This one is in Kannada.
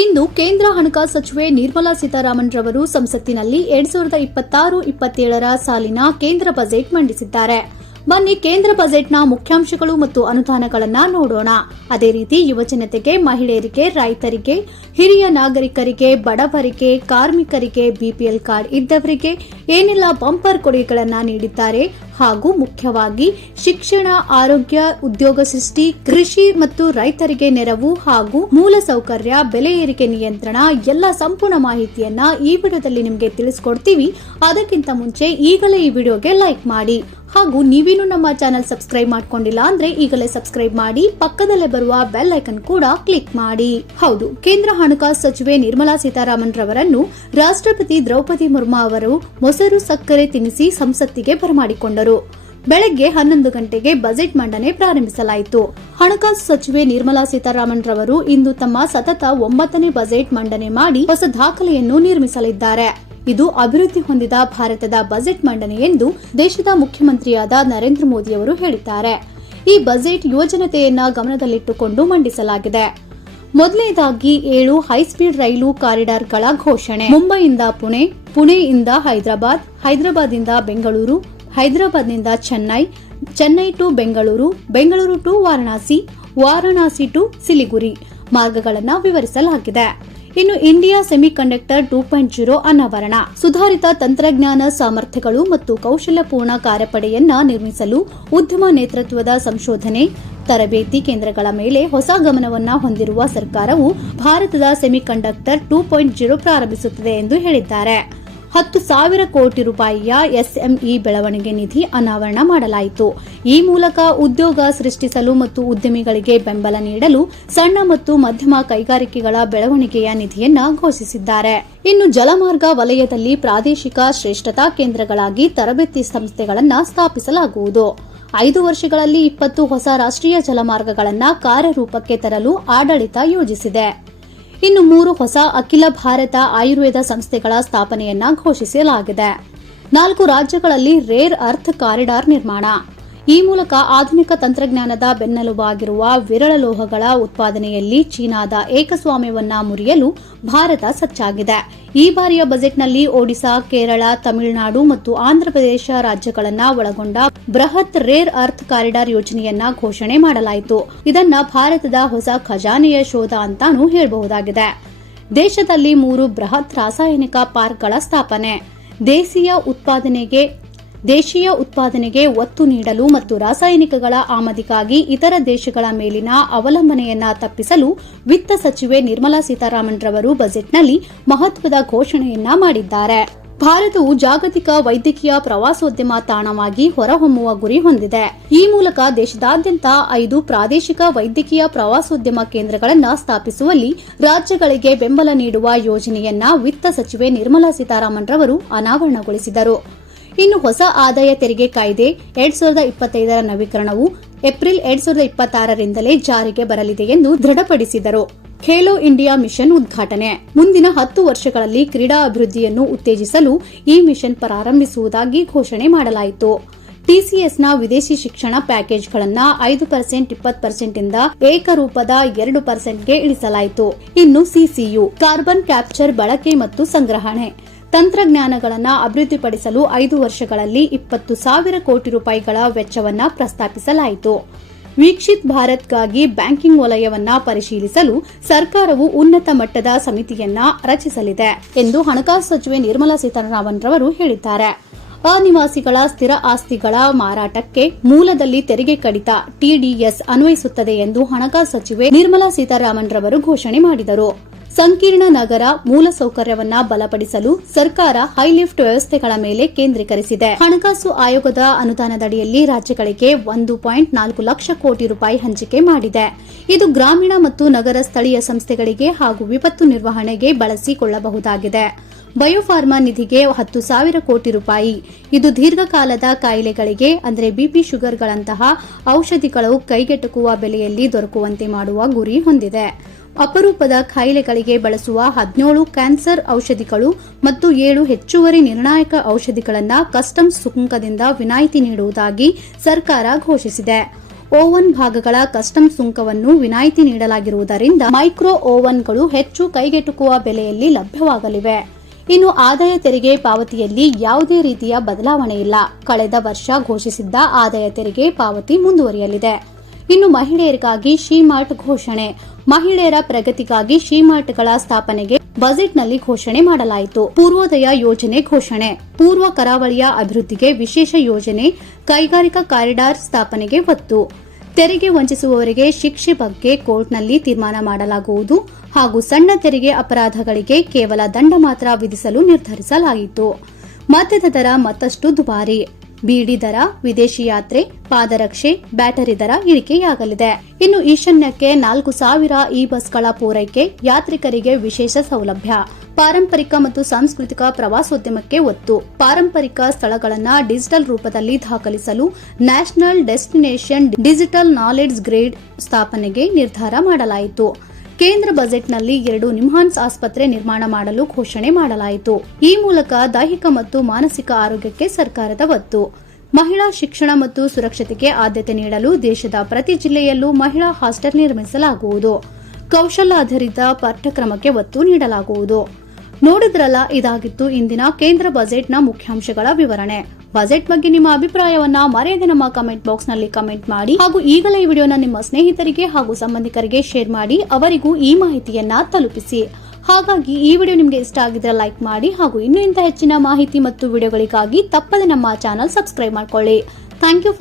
ಇಂದು ಕೇಂದ್ರ ಹಣಕಾಸು ಸಚಿವೆ ನಿರ್ಮಲಾ ಸೀತಾರಾಮನ್ ರವರು ಸಂಸತ್ತಿನಲ್ಲಿ 2026-27ರ ಸಾಲಿನ ಕೇಂದ್ರ ಬಜೆಟ್ ಮಂಡಿಸಿದ್ದಾರೆ. ಬನ್ನಿ ಕೇಂದ್ರ ಬಜೆಟ್ನ ಮುಖ್ಯಾಂಶಗಳು ಮತ್ತು ಅನುದಾನಗಳನ್ನು ನೋಡೋಣ. ಅದೇ ರೀತಿ ಯುವಜನತೆಗೆ, ಮಹಿಳೆಯರಿಗೆ, ರೈತರಿಗೆ, ಹಿರಿಯ ನಾಗರಿಕರಿಗೆ, ಬಡವರಿಗೆ, ಕಾರ್ಮಿಕರಿಗೆ, ಬಿಪಿಎಲ್ ಕಾರ್ಡ್ ಇದ್ದವರಿಗೆ ಏನೆಲ್ಲ ಬಂಪರ್ ಕೊಡುಗೆಗಳನ್ನು ನೀಡಿದ್ದಾರೆ ಹಾಗೂ ಮುಖ್ಯವಾಗಿ ಶಿಕ್ಷಣ, ಆರೋಗ್ಯ, ಉದ್ಯೋಗ ಸೃಷ್ಟಿ, ಕೃಷಿ ಮತ್ತು ರೈತರಿಗೆ ನೆರವು ಹಾಗೂ ಮೂಲಸೌಕರ್ಯ, ಬೆಲೆ ಏರಿಕೆ ನಿಯಂತ್ರಣ ಎಲ್ಲ ಸಂಪೂರ್ಣ ಮಾಹಿತಿಯನ್ನ ಈ ವಿಡಿಯೋದಲ್ಲಿ ನಿಮಗೆ ತಿಳಿಸಿಕೊಡ್ತೀವಿ. ಅದಕ್ಕಿಂತ ಮುಂಚೆ ಈಗಲೇ ಈ ವಿಡಿಯೋಗೆ ಲೈಕ್ ಮಾಡಿ ಹಾಗೂ ನೀವೇನು ನಮ್ಮ ಚಾನೆಲ್ ಸಬ್ಸ್ಕ್ರೈಬ್ ಮಾಡ್ಕೊಂಡಿಲ್ಲ ಅಂದ್ರೆ ಈಗಲೇ ಸಬ್ಸ್ಕ್ರೈಬ್ ಮಾಡಿ, ಪಕ್ಕದಲ್ಲೇ ಬರುವ ಬೆಲ್ ಐಕನ್ ಕೂಡ ಕ್ಲಿಕ್ ಮಾಡಿ. ಹೌದು, ಕೇಂದ್ರ ಹಣಕಾಸು ಸಚಿವೆ ನಿರ್ಮಲಾ ಸೀತಾರಾಮನ್ ರವರನ್ನು ರಾಷ್ಟ್ರಪತಿ ದ್ರೌಪದಿ ಮುರ್ಮು ಅವರು ಮೊಸರು ಸಕ್ಕರೆ ತಿನ್ನಿಸಿ ಸಂಸತ್ತಿಗೆ ಬರಮಾಡಿಕೊಂಡರು. ಬೆಳಗ್ಗೆ 11 ಗಂಟೆಗೆ ಬಜೆಟ್ ಮಂಡನೆ ಪ್ರಾರಂಭಿಸಲಾಯಿತು. ಹಣಕಾಸು ಸಚಿವೆ ನಿರ್ಮಲಾ ಸೀತಾರಾಮನ್ ರವರು ಇಂದು ತಮ್ಮ ಸತತ 9ನೇ ಬಜೆಟ್ ಮಂಡನೆ ಮಾಡಿ ಹೊಸ ದಾಖಲೆಯನ್ನು ನಿರ್ಮಿಸಲಿದ್ದಾರೆ. ಇದು ಅಭಿವೃದ್ಧಿ ಹೊಂದಿದ ಭಾರತದ ಬಜೆಟ್ ಮಂಡನೆ ಎಂದು ದೇಶದ ಮುಖ್ಯಮಂತ್ರಿಯಾದ ನರೇಂದ್ರ ಮೋದಿ ಅವರು ಹೇಳಿದ್ದಾರೆ. ಈ ಬಜೆಟ್ ಯುವಜನತೆಯನ್ನ ಗಮನದಲ್ಲಿಟ್ಟುಕೊಂಡು ಮಂಡಿಸಲಾಗಿದೆ. ಮೊದಲನೇದಾಗಿ 7 ಹೈಸ್ಪೀಡ್ ರೈಲು ಕಾರಿಡಾರ್ಗಳ ಘೋಷಣೆ. ಮುಂಬೈಯಿಂದ ಪುಣೆ, ಪುಣೆಯಿಂದ ಹೈದರಾಬಾದ್, ಹೈದರಾಬಾದ್ನಿಂದ ಬೆಂಗಳೂರು, ಹೈದರಾಬಾದ್ನಿಂದ Chennai, Chennai to Bengaluru, Bengaluru to Varanasi, Varanasi to Siliguri ಮಾರ್ಗಗಳನ್ನು ವಿವರಿಸಲಾಗಿದೆ. ಇನ್ನು ಇಂಡಿಯಾ ಸೆಮಿಕಂಡಕ್ಟರ್ 2.0 ಅನಾವರಣ. ಸುಧಾರಿತ ತಂತ್ರಜ್ಞಾನ ಸಾಮರ್ಥ್ಯಗಳು ಮತ್ತು ಕೌಶಲ್ಯಪೂರ್ಣ ಕಾರ್ಯಪಡೆಯನ್ನ ನಿರ್ಮಿಸಲು ಉದ್ಯಮ ನೇತೃತ್ವದ ಸಂಶೋಧನೆ, ತರಬೇತಿ ಕೇಂದ್ರಗಳ ಮೇಲೆ ಹೊಸ ಗಮನವನ್ನ ಹೊಂದಿರುವ ಸರ್ಕಾರವು ಭಾರತದ ಸೆಮಿಕಂಡಕ್ಟರ್ 2.0 ಪ್ರಾರಂಭಿಸುತ್ತದೆ ಎಂದು ಹೇಳಿದ್ದಾರೆ. 10,000 ಕೋಟಿ ರೂಪಾಯಿಯ ಎಸ್ಎಂಇ ಬೆಳವಣಿಗೆ ನಿಧಿ ಅನಾವರಣ ಮಾಡಲಾಯಿತು. ಈ ಮೂಲಕ ಉದ್ಯೋಗ ಸೃಷ್ಟಿಸಲು ಮತ್ತು ಉದ್ಯಮಿಗಳಿಗೆ ಬೆಂಬಲ ನೀಡಲು ಸಣ್ಣ ಮತ್ತು ಮಧ್ಯಮ ಕೈಗಾರಿಕೆಗಳ ಬೆಳವಣಿಗೆಯ ನಿಧಿಯನ್ನ ಘೋಷಿಸಿದ್ದಾರೆ. ಇನ್ನು ಜಲಮಾರ್ಗ ವಲಯದಲ್ಲಿ ಪ್ರಾದೇಶಿಕ ಶ್ರೇಷ್ಠತಾ ಕೇಂದ್ರಗಳಾಗಿ ತರಬೇತಿ ಸಂಸ್ಥೆಗಳನ್ನು ಸ್ಥಾಪಿಸಲಾಗುವುದು. 5 ವರ್ಷಗಳಲ್ಲಿ 20 ಹೊಸ ರಾಷ್ಟ್ರೀಯ ಜಲಮಾರ್ಗಗಳನ್ನು ಕಾರ್ಯರೂಪಕ್ಕೆ ತರಲು ಆಡಳಿತ ಯೋಜಿಸಿದೆ. ಇನ್ನು 3 ಹೊಸ ಅಖಿಲ ಭಾರತ ಆಯುರ್ವೇದ ಸಂಸ್ಥೆಗಳ ಸ್ಥಾಪನೆಯನ್ನ ಘೋಷಿಸಲಾಗಿದೆ. 4 ರಾಜ್ಯಗಳಲ್ಲಿ ರೇರ್ ಅರ್ತ್ ಕಾರಿಡಾರ್ ನಿರ್ಮಾಣ. ಈ ಮೂಲಕ ಆಧುನಿಕ ತಂತ್ರಜ್ಞಾನದ ಬೆನ್ನೆಲುಬಾಗಿರುವ ವಿರಳ ಲೋಹಗಳ ಉತ್ಪಾದನೆಯಲ್ಲಿ ಚೀನಾದ ಏಕಸ್ವಾಮ್ಯವನ್ನ ಮುರಿಯಲು ಭಾರತ ಸಜ್ಜಾಗಿದೆ. ಈ ಬಾರಿಯ ಬಜೆಟ್ನಲ್ಲಿ ಒಡಿಶಾ, ಕೇರಳ, ತಮಿಳುನಾಡು ಮತ್ತು ಆಂಧ್ರಪ್ರದೇಶ ರಾಜ್ಯಗಳನ್ನು ಒಳಗೊಂಡ ಬೃಹತ್ ರೇರ್ ಅರ್ತ್ ಕಾರಿಡಾರ್ ಯೋಜನೆಯನ್ನ ಘೋಷಣೆ ಮಾಡಲಾಯಿತು. ಇದನ್ನ ಭಾರತದ ಹೊಸ ಖಜಾನೆಯ ಶೋಧ ಅಂತಾನೂ ಹೇಳಬಹುದಾಗಿದೆ. ದೇಶದಲ್ಲಿ 3 ಬೃಹತ್ ರಾಸಾಯನಿಕ ಪಾರ್ಕ್ಗಳ ಸ್ಥಾಪನೆ. ದೇಶೀಯ ಉತ್ಪಾದನೆಗೆ ಒತ್ತು ನೀಡಲು ಮತ್ತು ರಾಸಾಯನಿಕಗಳ ಆಮದಿಗಾಗಿ ಇತರ ದೇಶಗಳ ಮೇಲಿನ ಅವಲಂಬನೆಯನ್ನ ತಪ್ಪಿಸಲು ವಿತ್ತ ಸಚಿವೆ ನಿರ್ಮಲಾ ಸೀತಾರಾಮನ್ ರವರು ಬಜೆಟ್ನಲ್ಲಿ ಮಹತ್ವದ ಘೋಷಣೆಯನ್ನ ಮಾಡಿದ್ದಾರೆ. ಭಾರತವು ಜಾಗತಿಕ ವೈದ್ಯಕೀಯ ಪ್ರವಾಸೋದ್ಯಮ ತಾಣವಾಗಿ ಹೊರಹೊಮ್ಮುವ ಗುರಿ ಹೊಂದಿದೆ. ಈ ಮೂಲಕ ದೇಶದಾದ್ಯಂತ 5 ಪ್ರಾದೇಶಿಕ ವೈದ್ಯಕೀಯ ಪ್ರವಾಸೋದ್ಯಮ ಕೇಂದ್ರಗಳನ್ನು ಸ್ಥಾಪಿಸುವಲ್ಲಿ ರಾಜ್ಯಗಳಿಗೆ ಬೆಂಬಲ ನೀಡುವ ಯೋಜನೆಯನ್ನ ವಿತ್ತ ಸಚಿವೆ ನಿರ್ಮಲಾ ಸೀತಾರಾಮನ್ ರವರು ಅನಾವರಣಗೊಳಿಸಿದರು. ಇನ್ನು ಹೊಸ ಆದಾಯ ತೆರಿಗೆ ಕಾಯ್ದೆ 2025ರ ನವೀಕರಣವು ಏಪ್ರಿಲ್ 2026ರಿಂದಲೇ ಜಾರಿಗೆ ಬರಲಿದೆ ಎಂದು ದೃಢಪಡಿಸಿದರು. ಖೇಲೋ ಇಂಡಿಯಾ ಮಿಷನ್ ಉದ್ಘಾಟನೆ. ಮುಂದಿನ 10 ವರ್ಷಗಳಲ್ಲಿ ಕ್ರೀಡಾ ಅಭಿವೃದ್ಧಿಯನ್ನು ಉತ್ತೇಜಿಸಲು ಈ ಮಿಷನ್ ಪ್ರಾರಂಭಿಸುವುದಾಗಿ ಘೋಷಣೆ ಮಾಡಲಾಯಿತು. ಟಿಸಿಎಸ್ನ ವಿದೇಶಿ ಶಿಕ್ಷಣ ಪ್ಯಾಕೇಜ್ಗಳನ್ನು 5%, 20% ಇಂದ ಏಕರೂಪದ 2%ಗೆ ಇಳಿಸಲಾಯಿತು. ಇನ್ನು ಸಿಸಿಯು ಕಾರ್ಬನ್ ಕ್ಯಾಪ್ಚರ್ ಬಳಕೆ ಮತ್ತು ಸಂಗ್ರಹಣೆ ತಂತ್ರಜ್ಞಾನಗಳನ್ನು ಅಭಿವೃದ್ಧಿಪಡಿಸಲು 5 ವರ್ಷಗಳಲ್ಲಿ 20,000 ಕೋಟಿ ರೂಪಾಯಿಗಳ ವೆಚ್ಚವನ್ನು ಪ್ರಸ್ತಾಪಿಸಲಾಯಿತು. ವೀಕ್ಷಿತ್ ಭಾರತ್ಗಾಗಿ ಬ್ಯಾಂಕಿಂಗ್ ವಲಯವನ್ನ ಪರಿಶೀಲಿಸಲು ಸರ್ಕಾರವು ಉನ್ನತ ಮಟ್ಟದ ಸಮಿತಿಯನ್ನ ರಚಿಸಲಿದೆ ಎಂದು ಹಣಕಾಸು ಸಚಿವೆ ನಿರ್ಮಲಾ ಸೀತಾರಾಮನ್ ರವರು ಹೇಳಿದ್ದಾರೆ. ಅನಿವಾಸಿಗಳ ಸ್ಥಿರ ಆಸ್ತಿಗಳ ಮಾರಾಟಕ್ಕೆ ಮೂಲದಲ್ಲಿ ತೆರಿಗೆ ಕಡಿತ ಟಿಡಿಎಸ್ ಅನ್ವಯಿಸುತ್ತದೆ ಎಂದು ಹಣಕಾಸು ಸಚಿವೆ ನಿರ್ಮಲಾ ಸೀತಾರಾಮನ್ ರವರು ಘೋಷಣೆ ಮಾಡಿದರು. ಸಂಕೀರ್ಣ ನಗರ ಮೂಲಸೌಕರ್ಯವನ್ನ ಬಲಪಡಿಸಲು ಸರ್ಕಾರ ಹೈಲಿಫ್ಟ್ ವ್ಯವಸ್ಥೆಗಳ ಮೇಲೆ ಕೇಂದ್ರೀಕರಿಸಿದೆ. ಹಣಕಾಸು ಆಯೋಗದ ಅನುದಾನದಡಿಯಲ್ಲಿ ರಾಜ್ಯಗಳಿಗೆ 1.4 ಲಕ್ಷ ಕೋಟಿ ರೂಪಾಯಿ ಹಂಚಿಕೆ ಮಾಡಿದೆ. ಇದು ಗ್ರಾಮೀಣ ಮತ್ತು ನಗರ ಸ್ಥಳೀಯ ಸಂಸ್ಥೆಗಳಿಗೆ ಹಾಗೂ ವಿಪತ್ತು ನಿರ್ವಹಣೆಗೆ ಬಳಸಿಕೊಳ್ಳಬಹುದಾಗಿದೆ. ಬಯೋಫಾರ್ಮಾ ನಿಧಿಗೆ 10,000 ಕೋಟಿ ರೂಪಾಯಿ. ಇದು ದೀರ್ಘಕಾಲದ ಕಾಯಿಲೆಗಳಿಗೆ ಅಂದರೆ ಬಿಪಿ, ಶುಗರ್ಗಳಂತಹ ಔಷಧಿಗಳು ಕೈಗೆಟುಕುವ ಬೆಲೆಯಲ್ಲಿ ದೊರಕುವಂತೆ ಮಾಡುವ ಗುರಿ ಹೊಂದಿದೆ. ಅಪರೂಪದ ಕಾಯಿಲೆಗಳಿಗೆ ಬಳಸುವ 17 ಕ್ಯಾನ್ಸರ್ ಔಷಧಿಗಳು ಮತ್ತು 7 ಹೆಚ್ಚುವರಿ ನಿರ್ಣಾಯಕ ಔಷಧಿಗಳನ್ನು ಕಸ್ಟಮ್ಸ್ ಸುಂಕದಿಂದ ವಿನಾಯಿತಿ ನೀಡುವುದಾಗಿ ಸರ್ಕಾರ ಘೋಷಿಸಿದೆ. ಓವನ್ ಭಾಗಗಳ ಕಸ್ಟಮ್ ಸುಂಕವನ್ನು ವಿನಾಯಿತಿ ನೀಡಲಾಗಿರುವುದರಿಂದ ಮೈಕ್ರೋ ಓವನ್ಗಳು ಹೆಚ್ಚು ಕೈಗೆಟುಕುವ ಬೆಲೆಯಲ್ಲಿ ಲಭ್ಯವಾಗಲಿವೆ. ಇನ್ನು ಆದಾಯ ತೆರಿಗೆ ಪಾವತಿಯಲ್ಲಿ ಯಾವುದೇ ರೀತಿಯ ಬದಲಾವಣೆ ಇಲ್ಲ. ಕಳೆದ ವರ್ಷ ಘೋಷಿಸಿದ್ದ ಆದಾಯ ತೆರಿಗೆ ಪಾವತಿ ಮುಂದುವರಿಯಲಿದೆ. ಇನ್ನು ಮಹಿಳೆಯರಿಗಾಗಿ ಶಿ-ಮಾರ್ಟ್ ಘೋಷಣೆ. ಮಹಿಳೆಯರ ಪ್ರಗತಿಗಾಗಿ ಶಿ-ಮಾರ್ಟ್ಗಳ ಸ್ಥಾಪನೆಗೆ ಬಜೆಟ್ನಲ್ಲಿ ಘೋಷಣೆ ಮಾಡಲಾಯಿತು. ಪೂರ್ವೋದಯ ಯೋಜನೆ ಘೋಷಣೆ. ಪೂರ್ವ ಕರಾವಳಿಯ ಅಭಿವೃದ್ಧಿಗೆ ವಿಶೇಷ ಯೋಜನೆ. ಕೈಗಾರಿಕಾ ಕಾರಿಡಾರ್ ಸ್ಥಾಪನೆಗೆ ಒತ್ತು. ತೆರಿಗೆ ವಂಚಿಸುವವರಿಗೆ ಶಿಕ್ಷೆ ಬಗ್ಗೆ ಕೋರ್ಟ್ನಲ್ಲಿ ತೀರ್ಮಾನ ಮಾಡಲಾಗುವುದು ಹಾಗೂ ಸಣ್ಣ ತೆರಿಗೆ ಅಪರಾಧಗಳಿಗೆ ಕೇವಲ ದಂಡ ಮಾತ್ರ ವಿಧಿಸಲು ನಿರ್ಧರಿಸಲಾಯಿತು. ಮದ್ಯದ ದರ ಮತ್ತಷ್ಟು ದುಬಾರಿ. ಬೀಡಿ ದರ, ವಿದೇಶಿ ಯಾತ್ರೆ, ಪಾದರಕ್ಷೆ, ಬ್ಯಾಟರಿ ದರ ಇಳಿಕೆಯಾಗಲಿದೆ. ಇನ್ನು ಈಶಾನ್ಯಕ್ಕೆ 4,000 ಇ ಬಸ್ಗಳ ಪೂರೈಕೆ. ಯಾತ್ರಿಕರಿಗೆ ವಿಶೇಷ ಸೌಲಭ್ಯ. ಪಾರಂಪರಿಕ ಮತ್ತು ಸಾಂಸ್ಕೃತಿಕ ಪ್ರವಾಸೋದ್ಯಮಕ್ಕೆ ಒತ್ತು. ಪಾರಂಪರಿಕ ಸ್ಥಳಗಳನ್ನು ಡಿಜಿಟಲ್ ರೂಪದಲ್ಲಿ ದಾಖಲಿಸಲು national destination digital knowledge grade ಸ್ಥಾಪನೆಗೆ ನಿರ್ಧಾರ ಮಾಡಲಾಯಿತು. ಕೇಂದ್ರ ಬಜೆಟ್ನಲ್ಲಿ 2 ನಿಮ್ಹಾನ್ಸ್ ಆಸ್ಪತ್ರೆ ನಿರ್ಮಾಣ ಮಾಡಲು ಘೋಷಣೆ ಮಾಡಲಾಯಿತು. ಈ ಮೂಲಕ ದೈಹಿಕ ಮತ್ತು ಮಾನಸಿಕ ಆರೋಗ್ಯಕ್ಕೆ ಸರ್ಕಾರದ ಒತ್ತು. ಮಹಿಳಾ ಶಿಕ್ಷಣ ಮತ್ತು ಸುರಕ್ಷತೆಗೆ ಆದ್ಯತೆ ನೀಡಲು ದೇಶದ ಪ್ರತಿ ಜಿಲ್ಲೆಯಲ್ಲೂ ಮಹಿಳಾ ಹಾಸ್ಟೆಲ್ ನಿರ್ಮಿಸಲಾಗುವುದು. ಕೌಶಲ್ಯಾಧಾರಿತ ಪಾಠ್ಯಕ್ರಮಕ್ಕೆ ಒತ್ತು ನೀಡಲಾಗುವುದು. ನೋಡಿದ್ರಲ್ಲ, ಇದಾಗಿತ್ತು ಇಂದಿನ ಕೇಂದ್ರ ಬಜೆಟ್ನ ಮುಖ್ಯಾಂಶಗಳ ವಿವರಣೆ. ಬಜೆಟ್ ಬಗ್ಗೆ ನಿಮ್ಮ ಅಭಿಪ್ರಾಯವನ್ನ ಮರೆಯದೆ ನಮ್ಮ ಕಮೆಂಟ್ ಬಾಕ್ಸ್ ನಲ್ಲಿ ಕಮೆಂಟ್ ಮಾಡಿ ಹಾಗೂ ಈಗಲೇ ಈ ವಿಡಿಯೋನ ನಿಮ್ಮ ಸ್ನೇಹಿತರಿಗೆ ಹಾಗೂ ಸಂಬಂಧಿಕರಿಗೆ ಶೇರ್ ಮಾಡಿ ಅವರಿಗೂ ಈ ಮಾಹಿತಿಯನ್ನ ತಲುಪಿಸಿ. ಹಾಗಾಗಿ ಈ ವಿಡಿಯೋ ನಿಮಗೆ ಇಷ್ಟ ಆಗಿದ್ರೆ ಲೈಕ್ ಮಾಡಿ ಹಾಗೂ ಇನ್ನೂ ಇಂಥ ಹೆಚ್ಚಿನ ಮಾಹಿತಿ ಮತ್ತು ವಿಡಿಯೋಗಳಿಗಾಗಿ ತಪ್ಪದೆ ನಮ್ಮ ಚಾನೆಲ್ ಸಬ್ಸ್ಕ್ರೈಬ್ ಮಾಡ್ಕೊಳ್ಳಿ. Thank you.